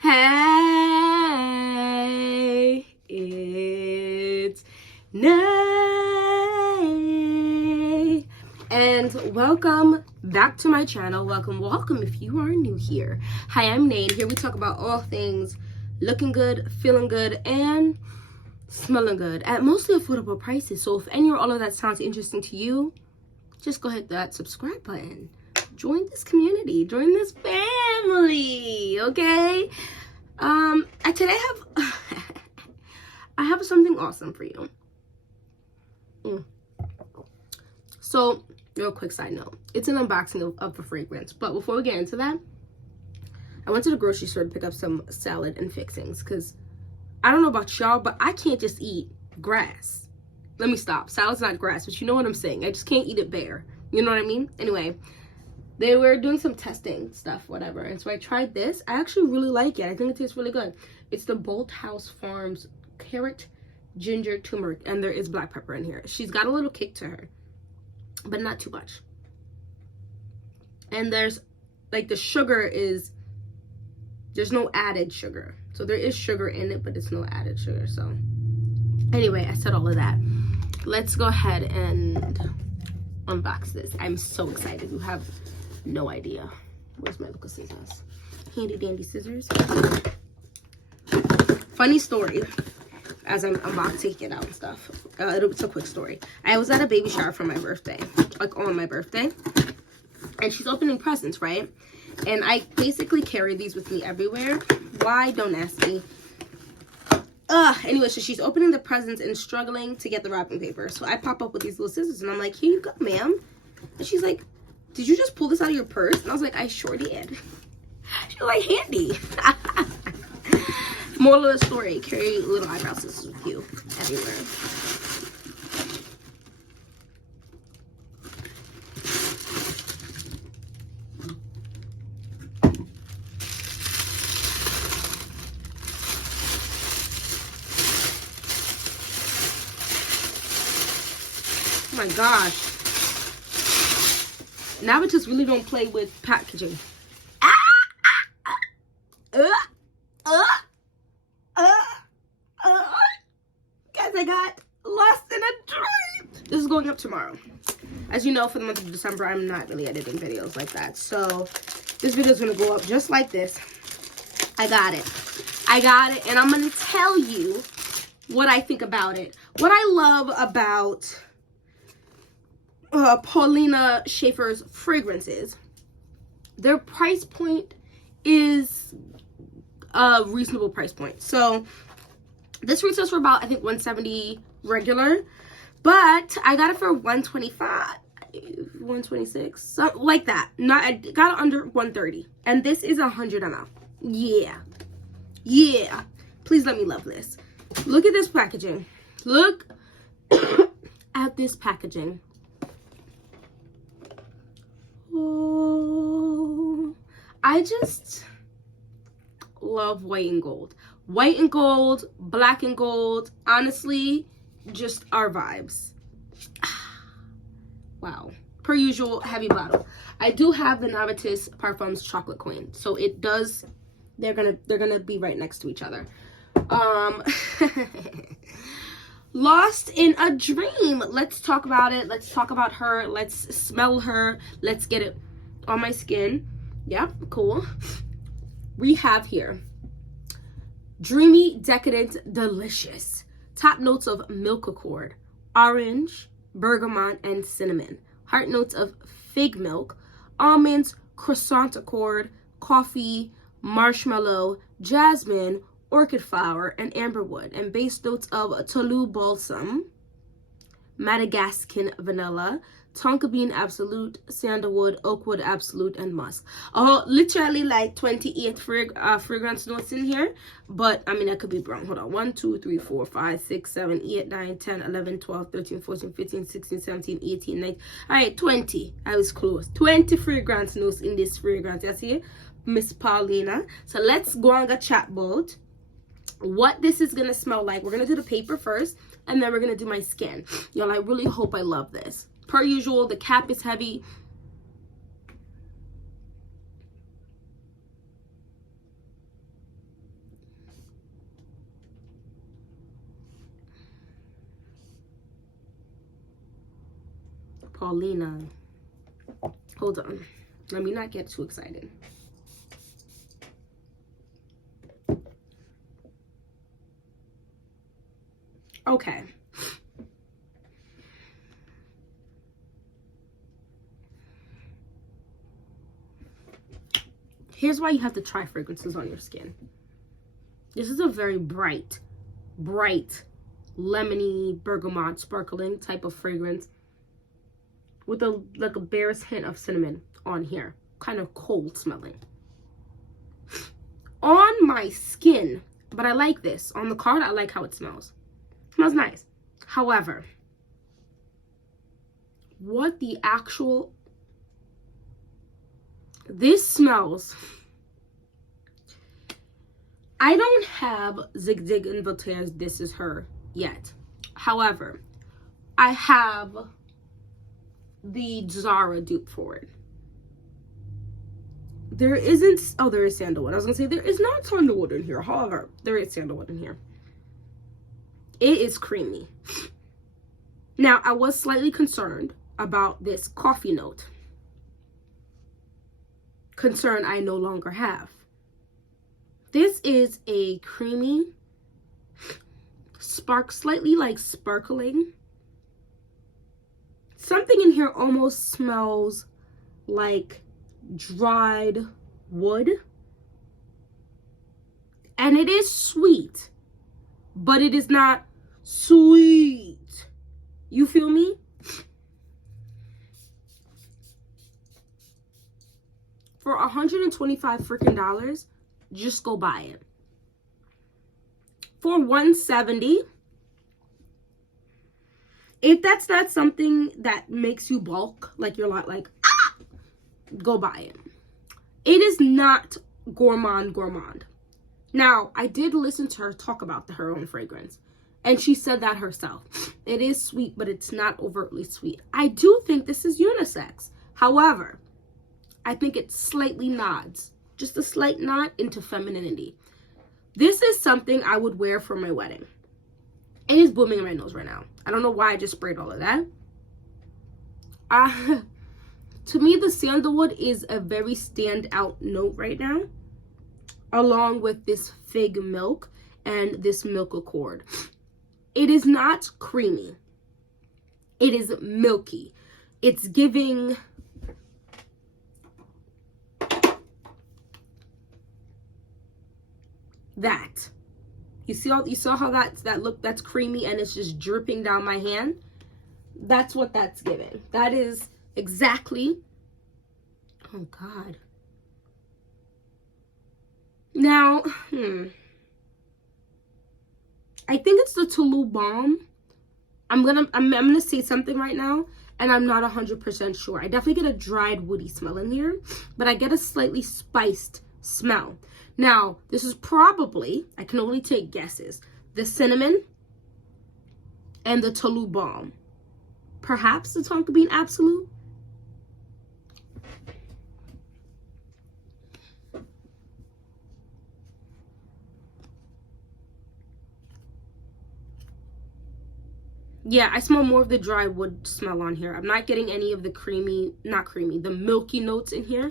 Hey, it's Nay, and welcome back to my channel. Welcome if you are new here. Hi, I'm Nay, and here we talk about all things looking good, feeling good, and smelling good at mostly affordable prices. So if any or all of that sounds interesting to you, just go hit that subscribe button. Join this community, join this family, okay? Today I have something awesome for you. So, real quick side note, it's an unboxing of a fragrance, but before we get into that, I went to the grocery store to pick up some salad and fixings, because I don't know about y'all, but I can't just eat grass. Let me stop. Salad's not grass, but you know what I'm saying. I just can't eat it bare. You know what I mean? Anyway, they were doing some testing stuff, whatever. And so I tried this. I actually really like it. I think it tastes really good. It's the Bolt House Farms carrot, ginger, turmeric, and there is black pepper in here. She's got a little kick to her, but not too much. And there's, like, the sugar is, there's no added sugar. So there is sugar in it, but it's no added sugar. So anyway, I said all of that. Let's go ahead and unbox this. I'm so excited. You have no idea. Where's my little scissors? Handy dandy scissors. Funny story, as I'm about to take it out and stuff. It's a quick story. I was at a baby shower for my birthday, like on my birthday, and she's opening presents, right? And I basically carry these with me everywhere. Why? Don't ask me. Anyway, so she's opening the presents and struggling to get the wrapping paper. So I pop up with these little scissors and I'm like, here you go, ma'am. And she's like, did you just pull this out of your purse? And I was like, I sure did. She's like, handy. Moral of the story, carry little eyebrow scissors with you everywhere. Oh my gosh. Navitus really don't play with packaging. Guys, I got lost in a dream. This is going up tomorrow. As you know, for the month of December, I'm not really editing videos like that. So this video is going to go up just like this. I got it. And I'm going to tell you what I think about it. What I love about Paulina Schaefer's fragrances, their price point is a reasonable price point. So this retails for about, I think, $170 regular, but I got it for $125, $126, something like that. I got it under $130, and this is 100 ml. Yeah, please let me love this. Look at this packaging. Look at this packaging. Oh, I just love white and gold. White and gold, black and gold, honestly, just our vibes. Wow. Per usual, heavy bottle. I do have the Navitus Parfums Chocolate Queen, so it does, they're gonna be right next to each other. Lost in a dream. Let's talk about it. Let's talk about her. Let's smell her. Let's get it on my skin. Yep, cool. We have here dreamy, decadent, delicious. Top notes of milk accord, orange, bergamot, and cinnamon. Heart notes of fig milk, almonds, croissant accord, coffee, marshmallow, jasmine, orchid flower, and amberwood. And base notes of Toulouse balsam, Madagascan vanilla, tonka bean absolute, sandalwood, oakwood absolute, and musk. Oh, literally like 28 fragrance notes in here, but I mean, I could be wrong. Hold on. 1, 2, 3, 4, 5, 6, 7, 8, 9, 10, 11, 12, 13, 14, 15, 16, 17, 18, 19. All right, 20. I was close. 20 fragrance notes in this fragrance. You see, Miss Paulina. So let's go on the chat boat. What this is gonna smell like. We're gonna do the paper first, and then we're gonna do my skin. Y'all, I really hope I love this. Per usual, the cap is heavy. Paulina. Hold on. Let me not get too excited. Okay. Here's why you have to try fragrances on your skin. This is a very bright, lemony, bergamot, sparkling type of fragrance with a like a barest hint of cinnamon on here. Kind of cold smelling. On my skin, but I like this. On the card, I like how it smells. It smells nice. However, what the actual... This smells... I don't have Zig Zig and Voltaire's This Is Her yet. However, I have the Zara dupe for it. There isn't... Oh, there is sandalwood. I was going to say, there is not sandalwood in here. However, there is sandalwood in here. It is creamy. Now, I was slightly concerned about this coffee note. Concern I no longer have. This is a creamy, slightly like sparkling. Something in here almost smells like dried wood. And it is sweet, but it is not sweet. You feel me? For $125 freaking dollars, just go buy it. For $170, if that's not something that makes you bulk, like you're not like, ah, go buy it. It is not gourmand. Now, I did listen to her talk about her own fragrance, and she said that herself. It is sweet, but it's not overtly sweet. I do think this is unisex. However, I think it slightly nods, just a slight nod into femininity. This is something I would wear for my wedding. It is booming in my nose right now. I don't know why I just sprayed all of that. To me, the sandalwood is a very standout note right now, along with this fig milk and this milk accord. It is not creamy. It is milky. It's giving... that. You saw how that's creamy and it's just dripping down my hand? That's what that's giving. That is exactly... Oh, God. Now, I think it's the Toulouse Balm. I'm gonna say something right now, and I'm not 100% sure. I definitely get a dried woody smell in here, but I get a slightly spiced smell. Now, this is probably, I can only take guesses, the cinnamon and the Toulouse Balm. Perhaps the Tonka Bean Absolute. Yeah, I smell more of the dry wood smell on here. I'm not getting any of the the milky notes in here.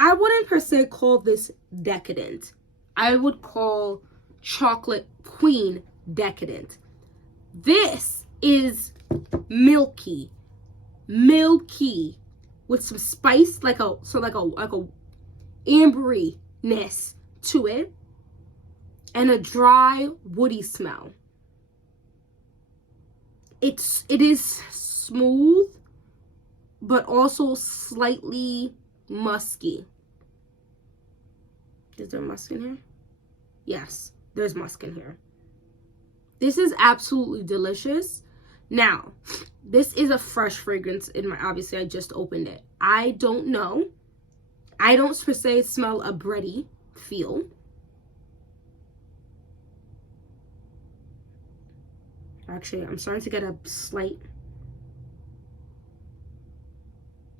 I wouldn't per se call this decadent. I would call Chocolate Queen decadent. This is milky with some spice, like a amberyness to it, and a dry woody smell. It is smooth, but also slightly musky. Is there musk in here? Yes, there's musk in here. This is absolutely delicious. Now, this is a fresh fragrance in my, obviously I just opened it. I don't know. I don't per se smell a bready feel. Actually, I'm starting to get a slight...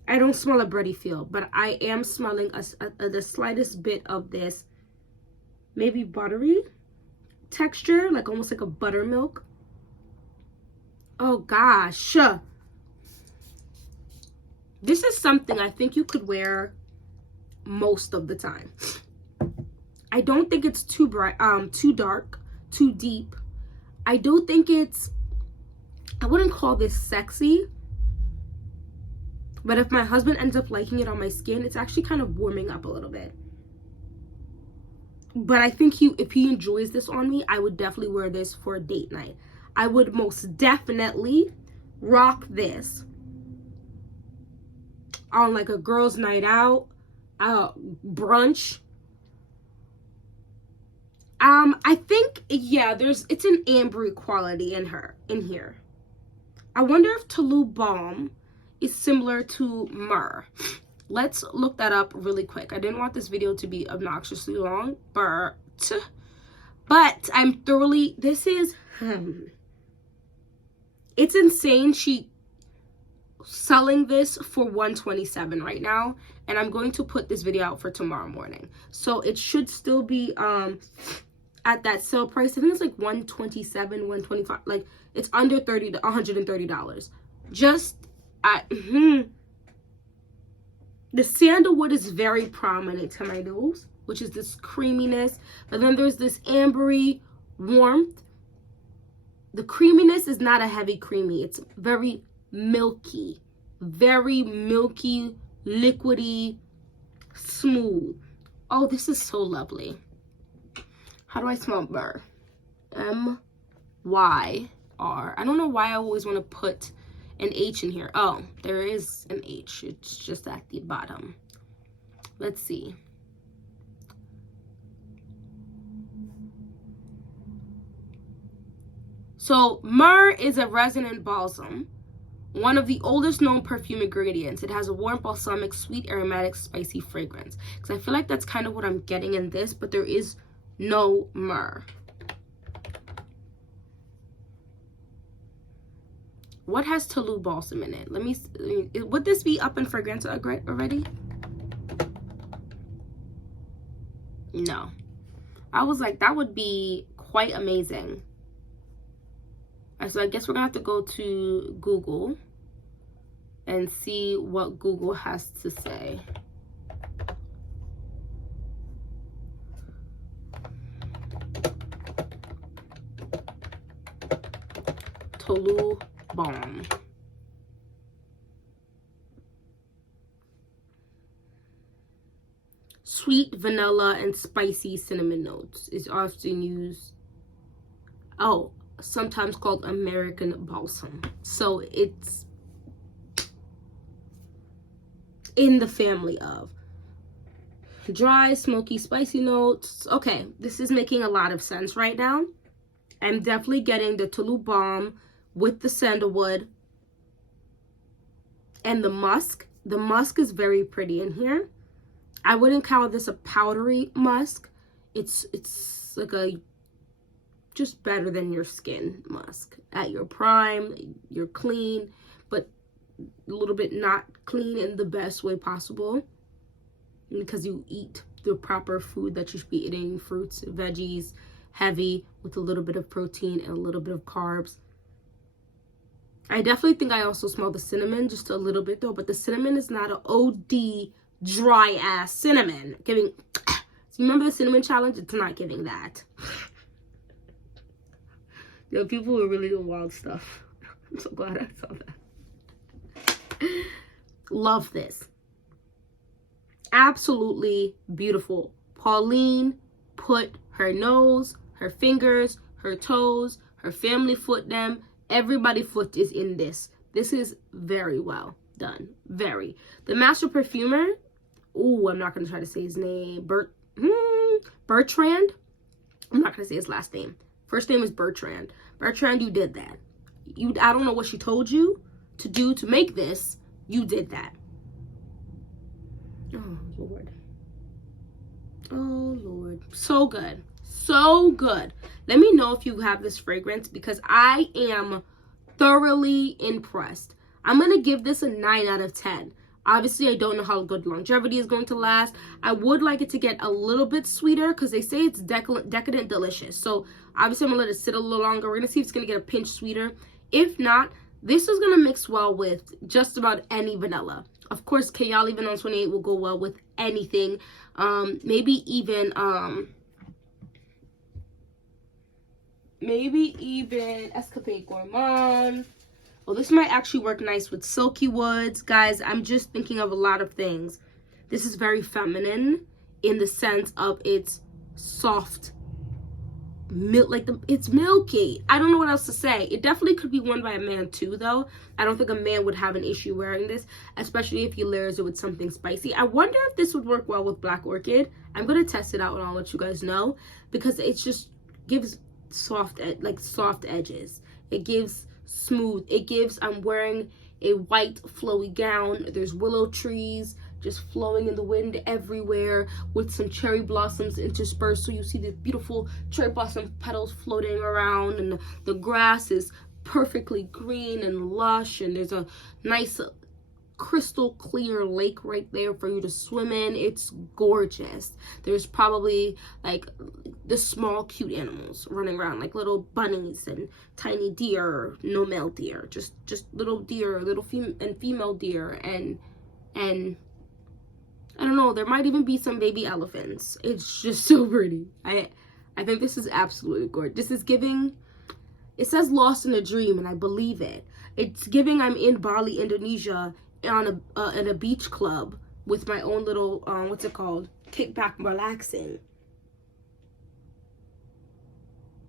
I don't smell a bready feel, but I am smelling the slightest bit of this maybe buttery texture, like almost like a buttermilk. Oh gosh. This is something I think you could wear most of the time. I don't think it's too bright, too dark, too deep. I do think it's, I wouldn't call this sexy, but if my husband ends up liking it on my skin, it's actually kind of warming up a little bit. But I think if he enjoys this on me, I would definitely wear this for a date night. I would most definitely rock this on like a girls' night out, brunch. I think, yeah, it's an ambery quality in here. I wonder if Toulouse Balm is similar to myrrh. Let's look that up really quick. I didn't want this video to be obnoxiously long, but I'm thoroughly, this is, it's insane. She selling this for $127 right now, and I'm going to put this video out for tomorrow morning. So it should still be, at that sale price. I think it's like $127, $125. Like, it's under $130. Just the sandalwood is very prominent to my nose, which is this creaminess, but then there's this ambery warmth. The creaminess is not a heavy creamy. It's very milky, liquidy, smooth. Oh, this is so lovely. How do I smell myrrh? M-Y-R. I don't know why I always want to put an H in here. Oh, there is an H. It's just at the bottom. Let's see. So, myrrh is a resonant balsam, one of the oldest known perfume ingredients. It has a warm, balsamic, sweet, aromatic, spicy fragrance. Because I feel like that's kind of what I'm getting in this, but there is no myrrh. What has Toulouse Balsam in it? Let me would this be up in fragrance already? No. I was like, that would be quite amazing. So I guess we're gonna have to go to Google and see what Google has to say. Toulouse Balm. Sweet vanilla and spicy cinnamon notes is often used. Oh, sometimes called American balsam. So it's in the family of dry, smoky, spicy notes. Okay, this is making a lot of sense right now. I'm definitely getting the Toulouse Balm with the sandalwood and the musk. The musk is very pretty in here. I wouldn't call this a powdery musk. It's like a just better than your skin musk. At your prime, you're clean, but a little bit not clean in the best way possible because you eat the proper food that you should be eating, fruits, veggies, heavy with a little bit of protein and a little bit of carbs. I definitely think I also smell the cinnamon just a little bit though, but the cinnamon is not an OD dry ass cinnamon. Giving, so you remember the cinnamon challenge? It's not giving that. Yo, people were really doing wild stuff. I'm so glad I saw that. Love this. Absolutely beautiful. Pauline put her nose, her fingers, her toes, her family foot them. Everybody foot is in this. This is very well done. Very. The master perfumer. Ooh, I'm not going to try to say his name. Bertrand. I'm not going to say his last name. First name is Bertrand. Bertrand, you did that. I don't know what she told you to do to make this. You did that. Oh, Lord. Oh, Lord. So good. So good. Let me know if you have this fragrance because I am thoroughly impressed. I'm going to give this a 9 out of 10. Obviously, I don't know how good longevity is going to last. I would like it to get a little bit sweeter because they say it's decadent delicious. So obviously, I'm going to let it sit a little longer. We're going to see if it's going to get a pinch sweeter. If not, this is gonna mix well with just about any vanilla. Of course, Kayali Vanilla 28 will go well with anything. Maybe even Escapade Gourmand. Well, this might actually work nice with Silky Woods. Guys, I'm just thinking of a lot of things. This is very feminine in the sense of it's soft milk, like it's milky. I don't know what else to say. It definitely could be worn by a man too, though. I don't think a man would have an issue wearing this, especially if he layers it with something spicy. I wonder if this would work well with Black Orchid. I'm gonna test it out and I'll let you guys know, because it just gives soft edges. It gives smooth. It gives, I'm wearing a white flowy gown. There's willow trees just flowing in the wind everywhere with some cherry blossoms interspersed, so you see the beautiful cherry blossom petals floating around, and the grass is perfectly green and lush, and there's a nice crystal clear lake right there for you to swim in. It's gorgeous. There's probably like the small cute animals running around, like little bunnies and tiny deer, no male deer, just little deer, little female deer, and I don't know, there might even be some baby elephants. It's just so pretty. I think this is absolutely gorgeous. This is giving, it says lost in a dream, and I believe it. It's giving I'm in Bali, Indonesia, on in a beach club with my own little what's it called, kickback relaxing.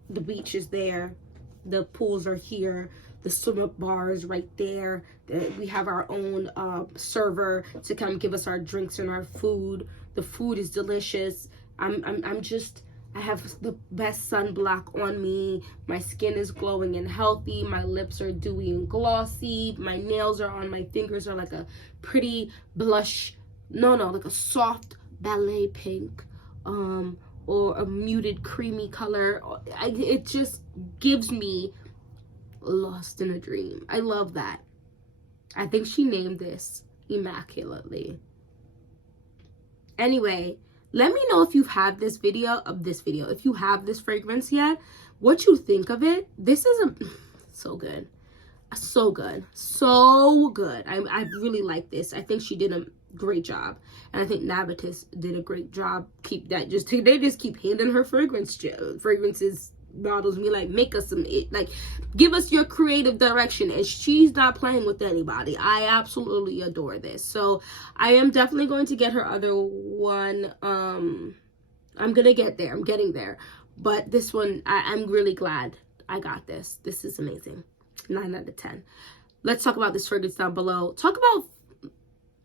The beach is there, the pools are here, the swim up bar is right there. We have our own server to come give us our drinks and our food. The food is delicious. I have the best sunblock on me. My skin is glowing and healthy. My lips are dewy and glossy. My nails are on. My fingers are like a pretty blush. Like a soft ballet pink, or a muted creamy color. It just gives me lost in a dream. I love that. I think she named this immaculately. Anyway, let me know if you've had this video, if you have this fragrance yet, what you think of it. This is so good. So good. I really like this. I think she did a great job. And I think Navitus did a great job. They just keep handing her fragrances models and be like, make us some, like, give us your creative direction, and she's not playing with anybody. I absolutely adore this. So I am definitely going to get her other one. I'm gonna get there. I'm getting there, but this one, I'm really glad I got this. This is amazing. 9 out of 10. Let's talk about this fragrance down below. Talk about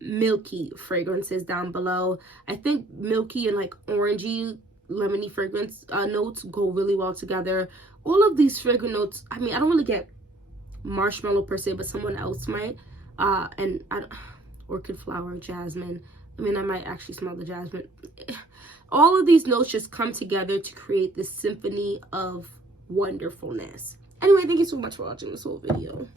milky fragrances down below. I think milky and like orangey, lemony fragrance notes go really well together. All of these fragrance notes, I mean, I don't really get marshmallow per se, but someone else might. And orchid flower, jasmine. I mean, I might actually smell the jasmine. All of these notes just come together to create this symphony of wonderfulness. Anyway, thank you so much for watching this whole video.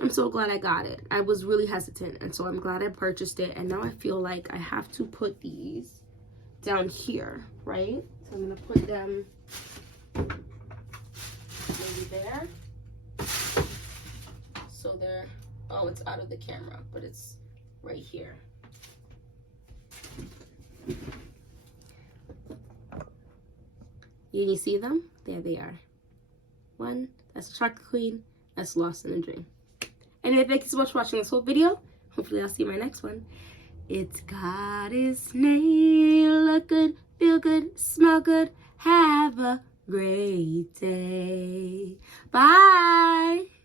I'm so glad I got it. I was really hesitant, and so I'm glad I purchased it. And now I feel like I have to put these down here, right? So I'm gonna put them maybe there. So they're, oh, it's out of the camera, but it's right here. You see them? There they are. One, that's Chocolate Queen, that's Lost in a Dream. Anyway, thank you so much for watching this whole video. Hopefully I'll see you in my next one. It's got its name. Look good, feel good, smell good. Have a great day. Bye.